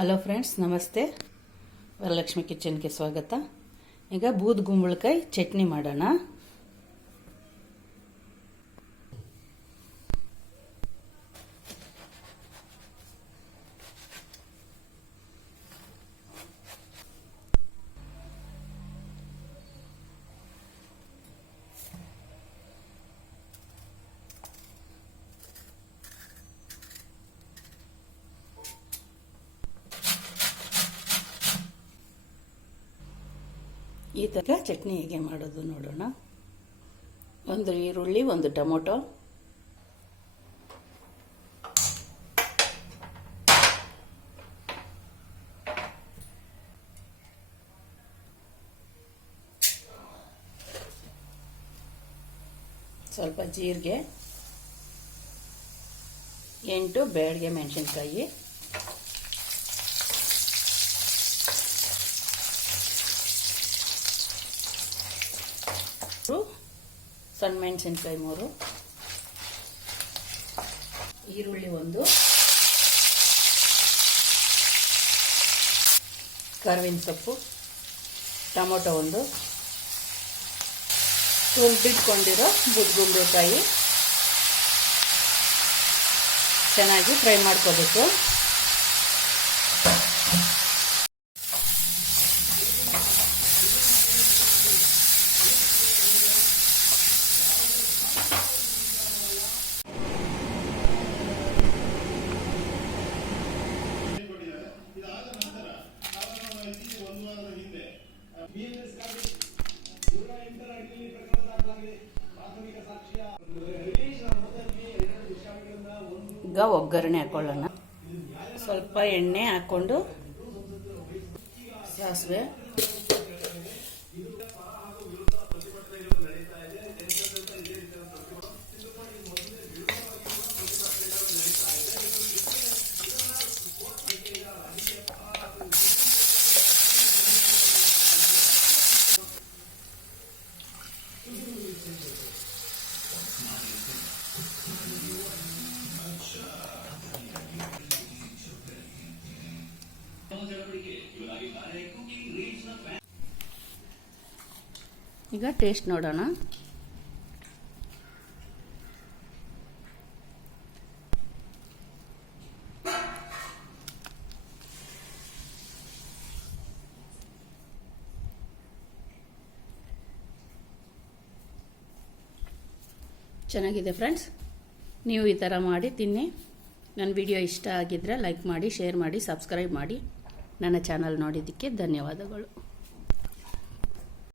Hello friends ನಮಸ್ತೆ ವರಲಕ್ಷ್ಮಿ ಕಿಚನ್ಗೆ ಸ್ವಾಗತ ಈಗ ಬೂದ್ ಗುಂಬಳಕಾಯಿ ಚಟ್ನಿ ಮಾಡೋಣ ಈ ಥರ ಚಟ್ನಿ ಹೇಗೆ ಮಾಡೋದು ನೋಡೋಣ. ಒಂದು ಈರುಳ್ಳಿ, ಒಂದು ಟೊಮೊಟೊ. ಸ್ವಲ್ಪ ಜೀರಿಗೆ. ಎಂಟು ಬೇಡಿಗೆ ಮೆಣಸಿನ್ಕಾಯಿ. ಸಣ್ಣ ಮೆಣಸಿನ್ಕಾಯಿ ಮೂರು. ಈರುಳ್ಳಿ ಒಂದು. ಕರ್ವಿನ ಸೊಪ್ಪು. ಟೊಮೊಟೊ ಒಂದು. ತುರಿದಿಟ್ಕೊಂಡಿರೋ ಬುದ್ಗುಂಬಳಕಾಯಿ ಚೆನ್ನಾಗಿ ಫ್ರೈ ಮಾಡ್ಕೋಬೇಕು. ಈಗ ಒಗ್ಗರಣೆ ಹಾಕೊಳ್ಳೋಣ. ಸ್ವಲ್ಪ ಎಣ್ಣೆ ಹಾಕ್ಕೊಂಡು ಸಾಸಿವೆ. ಈಗ ಟೇಸ್ಟ್ ನೋಡೋಣ. ಚೆನ್ನಾಗಿದೆ ಫ್ರೆಂಡ್ಸ್ ನೀವು ಈ ಥರ ಮಾಡಿ ತಿನ್ನಿ. ನನ್ನ ವಿಡಿಯೋ ಇಷ್ಟ ಆಗಿದ್ದರೆ ಲೈಕ್ ಮಾಡಿ ಶೇರ್ ಮಾಡಿ ಸಬ್ಸ್ಕ್ರೈಬ್ ಮಾಡಿ. ನನ್ನ ಚಾನಲ್ ನೋಡಿದ್ದಕ್ಕೆ ಧನ್ಯವಾದಗಳು.